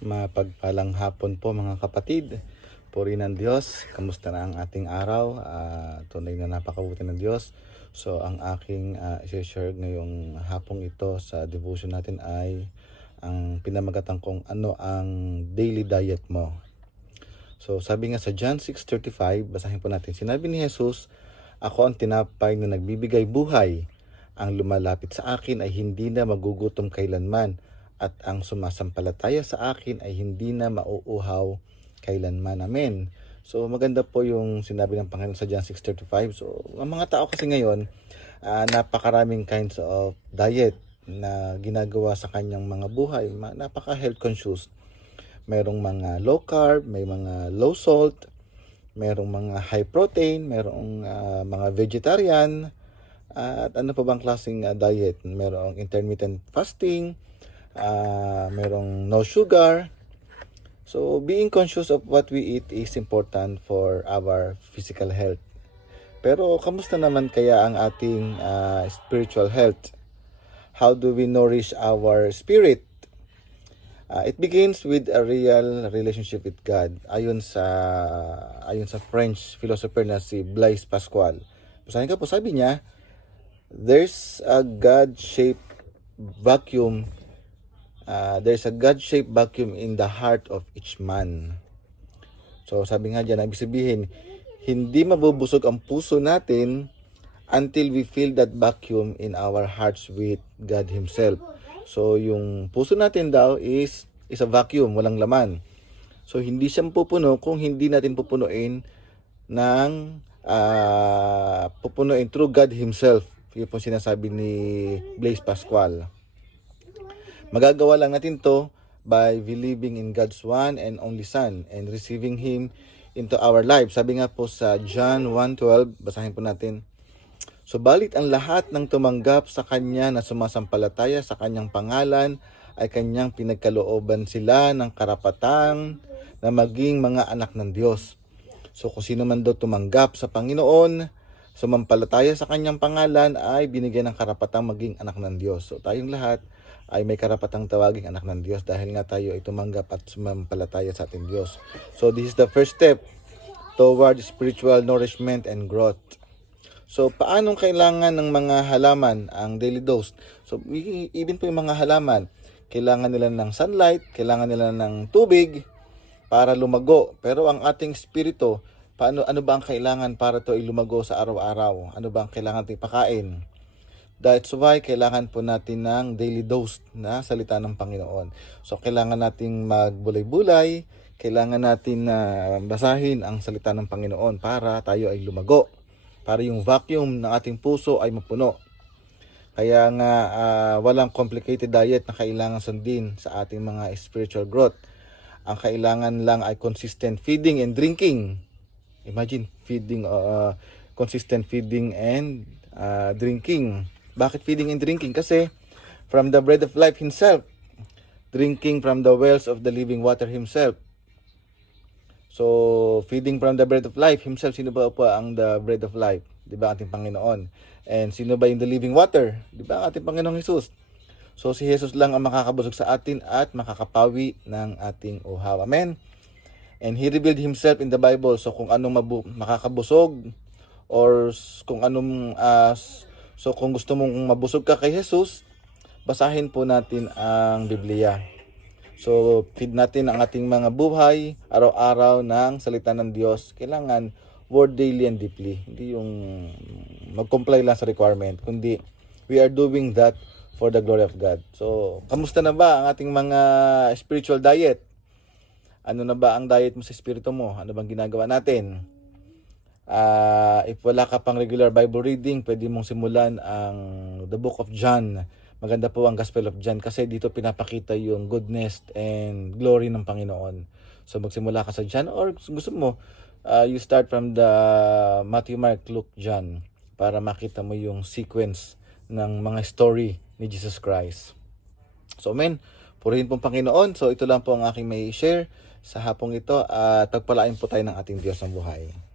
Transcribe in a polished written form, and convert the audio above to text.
Mapagpalang hapon po mga kapatid. Puri ng Diyos. Kamusta na ang ating araw? Tunay na napakabuti ng Diyos. So ang aking i-share ngayong hapong ito sa devotion natin ay ang pinamagatan kong ano ang daily diet mo. So sabi nga sa John 6:35, basahin po natin. Sinabi ni Jesus, "Ako ang tinapay na nagbibigay buhay. Ang lumalapit sa akin ay hindi na magugutom kailanman, at ang sumasampalataya sa akin ay hindi na mauuhaw kailanman." Amen. So maganda po yung sinabi ng Panginoon sa John 6:35. So ang mga tao kasi ngayon, napakaraming kinds of diet na ginagawa sa kanyang mga buhay. Napaka health conscious. Merong mga low carb, may mga low salt, merong mga high protein, merong mga vegetarian, at ano pa bang klaseng diet? Merong intermittent fasting, merong no sugar. So being conscious of what we eat is important for our physical health. Pero kamusta naman kaya ang ating spiritual health? How do we nourish our spirit? It begins with a real relationship with God. Ayon sa French philosopher na si Blaise Pascal. Basahin ka po, sabi niya, there's a God-shaped vacuum in the heart of each man. So sabi nga dyan, ibig sabihin, hindi mabubusog ang puso natin until we fill that vacuum in our hearts with God Himself. So yung puso natin daw is a vacuum, walang laman. So hindi siya pupuno kung hindi natin pupunuin ng pupunuin through God Himself. Yun po sinasabi ni Blaise Pascal. Magagawa lang natin to by believing in God's one and only Son and receiving Him into our lives. Sabi nga po sa John 1:12, basahin po natin. Subalit ang lahat ng tumanggap sa Kanya na sumasampalataya sa Kanyang pangalan ay Kanyang pinagkalooban sila ng karapatang na maging mga anak ng Diyos. So kung sino man daw tumanggap sa Panginoon, sumampalataya sa Kanyang pangalan, ay binigyan ng karapatang maging anak ng Diyos. So tayong lahat ay may karapatang tawaging anak ng Diyos dahil nga tayo ay tumanggap at sumampalataya sa ating Diyos. So this is the first step toward spiritual nourishment and growth. So, paanong kailangan ng mga halaman ang daily dose? So, even po yung mga halaman, kailangan nila ng sunlight, kailangan nila ng tubig para lumago. Pero ang ating spirito, ano ba ang kailangan para to lumago sa araw-araw? Ano ba ang kailangan natin pakain? That's why kailangan po natin ng daily dose na salita ng Panginoon. So, kailangan nating magbulay-bulay, kailangan natin basahin ang salita ng Panginoon para tayo ay lumago. Para yung vacuum ng ating puso ay mapuno. Kaya nga walang complicated diet na kailangan sundin sa ating mga spiritual growth. Ang kailangan lang ay consistent feeding and drinking. Imagine, consistent feeding and drinking. Bakit feeding and drinking? Kasi from the bread of life Himself, drinking from the wells of the living water Himself. So, feeding from the bread of life Himself, sino ba po ang the bread of life? Di ba ating Panginoon? And sino ba yung the living water? Di ba ating Panginoong Jesus? So, si Jesus lang ang makakabusog sa atin at makakapawi ng ating uhaw. Amen? And He revealed Himself in the Bible. So, kung anong makakabusog or kung anong so kung gusto mong mabusog ka kay Jesus, basahin po natin ang Biblia. So, feed natin ang ating mga buhay, araw-araw ng salita ng Diyos. Kailangan word daily and deeply. Hindi yung mag-comply lang sa requirement, kundi we are doing that for the glory of God. So, kamusta na ba ang ating mga spiritual diet? Ano na ba ang diet mo sa espiritu mo? Ano bang ginagawa natin? If wala ka pang regular Bible reading, pwede mong simulan ang the book of John. Maganda po ang Gospel of John kasi dito pinapakita yung goodness and glory ng Panginoon. So magsimula ka sa John or gusto mo, you start from the Matthew, Mark, Luke, John para makita mo yung sequence ng mga story ni Jesus Christ. So amen, purihin pong Panginoon. So ito lang po ang aking may share sa hapong ito at pagpalain po tayo ng ating Diyos ng buhay.